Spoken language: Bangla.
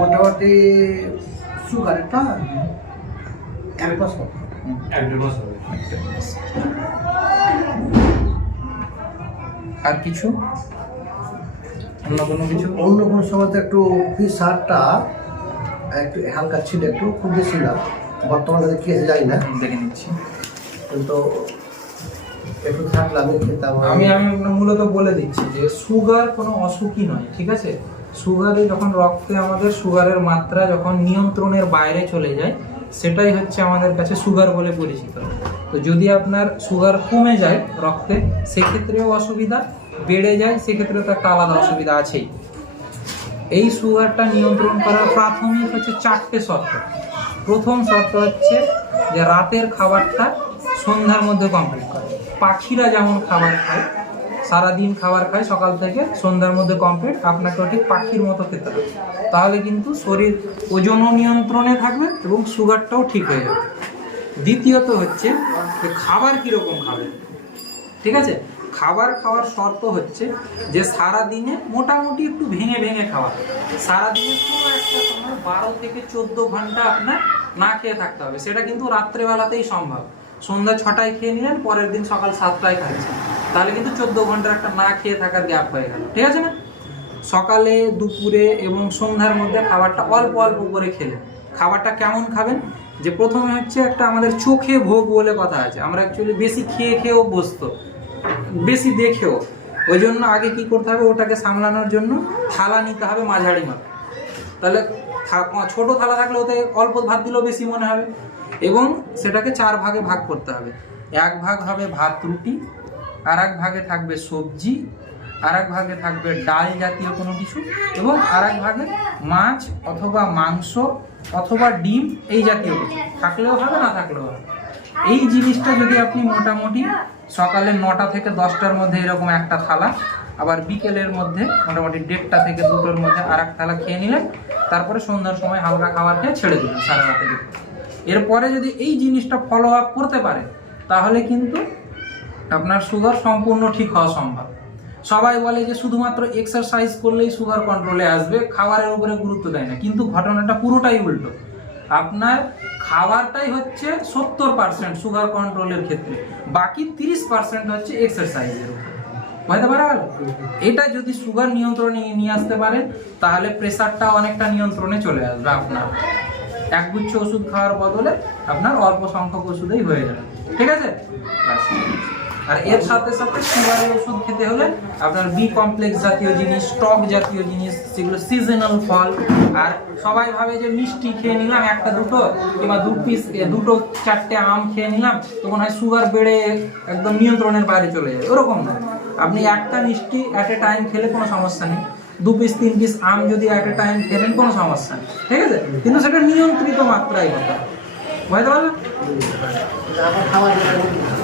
মোটামুটি সুগারটা এক বছর। এক দেড় মাস হবে আর কিছু? অন্য কোনো কিছু? অন্য কোনো সময় তো একটু প্রেশারটা একটু হালকা ছিল একটু খুব বেশি না। বর্তমানে কি আছে জানি না। দেখে নিচ্ছি। কিন্তু একটু থাকলে আমি খেতাম আমি আমি মূলত বলে দিচ্ছি যে সুগার কোনো অসুখই নয়, ঠিক আছে? সুগারে যখন রক্তে আমাদের সুগারের মাত্রা যখন নিয়ন্ত্রণের বাইরে চলে যায়, সেটাই হচ্ছে আমাদের কাছে সুগার বলে পরিচিত। তো যদি আপনার সুগার কমে যায় রক্তে, সেক্ষেত্রেও অসুবিধা, বেড়ে যায়, সেক্ষেত্রেও তো একটা আলাদা অসুবিধা আছেই। এই সুগারটা নিয়ন্ত্রণ করার প্রাথমিক হচ্ছে চারটে শর্ত। প্রথম শর্ত হচ্ছে যে রাতের খাবারটা সন্ধ্যার মধ্যে কমপ্লিট করে। পাখিরা যেমন খাবার খায়, সারাদিন খাবার খায়, সকাল থেকে সন্ধ্যার মধ্যে কমপ্লিট আপনাকেও ঠিক পাখির মতো খেতে হবে। তাহলে কিন্তু শরীর ওজনও নিয়ন্ত্রণে থাকবে এবং সুগারটাও ঠিক হয়ে যাবে। দ্বিতীয়ত হচ্ছে যে খাবার কীরকম খাবে? ঠিক আছে? খাবার খাওয়ার শর্ত হচ্ছে যে সারা দিনে মোটামুটি একটু ভেঙে ভেঙে খাওয়া। সারাদিনে কোনো একটা সময় বারো থেকে চোদ্দ ঘণ্টা আপনার না খেয়ে থাকতে হবে। সেটা কিন্তু রাত্রেবেলাতেই সম্ভব। সন্ধ্যা ছটায় খেয়ে নিলেন, পরের দিন সকাল সাতটায় খাচ্ছেন। তাহলে কিন্তু চোদ্দ ঘণ্টার একটা না খেয়ে থাকার গ্যাপ হয়ে গেল। ঠিক আছে না? সকালে, দুপুরে এবং সন্ধ্যার মধ্যে খাবারটা অল্প অল্প করে খেলে খাবারটা কেমন খাবেন? যে প্রথমে হচ্ছে একটা আমাদের চোখে ভোগ বলে কথা আছে। আমরা অ্যাকচুয়ালি বেশি খেয়ে খেয়ে অভ্যস্ত বেশি দেখেও। ওই জন্য আগে কি করতে হবে? ওটাকে সামলানোর জন্য থালা নিতে হবে মাঝারি মাপে। তাহলে ছোট থালা থাকলে ওতে অল্প ভাত দিলেও বেশি মনে হবে। এবং সেটাকে চার ভাগে ভাগ করতে হবে। এক ভাগ হবে ভাত, রুটি আর এক ভাগে থাকবে সবজি আর এক ভাগে থাকবে ডাল জাতীয় কোনো কিছু এবং আর এক ভাগে মাছ অথবা মাংস অথবা ডিম এই জাতীয় কিছু। থাকলেও হবে, না থাকলেও হবে। এই জিনিসটা যদি আপনি মোটামুটি সকালে নটা থেকে দশটার মধ্যে এরকম একটা থালা, আবার বিকেলের মধ্যে মোটামুটি দেড়টা থেকে দুটোর মধ্যে আর এক থালা খেয়ে নিলেন, তারপরে সন্ধ্যার সময় হালকা খাবার খেয়ে ছেড়ে দিলেন সারা রাতে এরপরে যদি এই জিনিসটা ফলো আপ করতে পারে, তাহলে কিন্তু আপনার সুগার সম্পূর্ণ ঠিক হওয়া সম্ভব। সবাই বলে যে শুধুমাত্র এক্সারসাইজ করলেই সুগার কন্ট্রোলে আসবে, খাবারের উপরে গুরুত্ব দেয় না। কিন্তু ঘটনাটা পুরোটাই উল্টো। আপনার খাবারটাই হচ্ছে সত্তর পার্সেন্ট সুগার কন্ট্রোলের ক্ষেত্রে, বাকি তিরিশ পার্সেন্ট হচ্ছে এক্সারসাইজের উপর। বুঝতে পারা এটা যদি সুগার নিয়ন্ত্রণে নিয়ে আসতে পারে তাহলে প্রেশারটা অনেকটা নিয়ন্ত্রণে চলে আসবে আপনার। একগুচ্ছ ওষুধ খাওয়ার বদলে আপনার অল্প সংখ্যক ওষুধেই হয়ে যাবে। ঠিক আছে? আর এর সাথে সাথে সুগারের ওষুধ খেতে হলে আপনার বি কমপ্লেক্স জাতীয় জিনিস, টক জাতীয় জিনিস যেগুলো সিজনাল ফল। আর সবাই ভাবে যে মিষ্টি খেয়ে নিলাম একটা দুটো, কিংবা দু পিস দুটো চারটে আম খেয়ে নিলাম, তো মনে হয় সুগার বেড়ে একদম নিয়ন্ত্রণের বাইরে চলে যাবে ওরকম না। আপনি একটা মিষ্টি অ্যাট এ টাইম খেলে কোনো সমস্যা নেই। দু পিস তিন পিস আম যদি অ্যাট এ টাইম খেলেন কোনো সমস্যা নেই। ঠিক আছে? কিন্তু সেটা নিয়ন্ত্রিত মাত্রায় হতে হবে। বুঝতে যেটা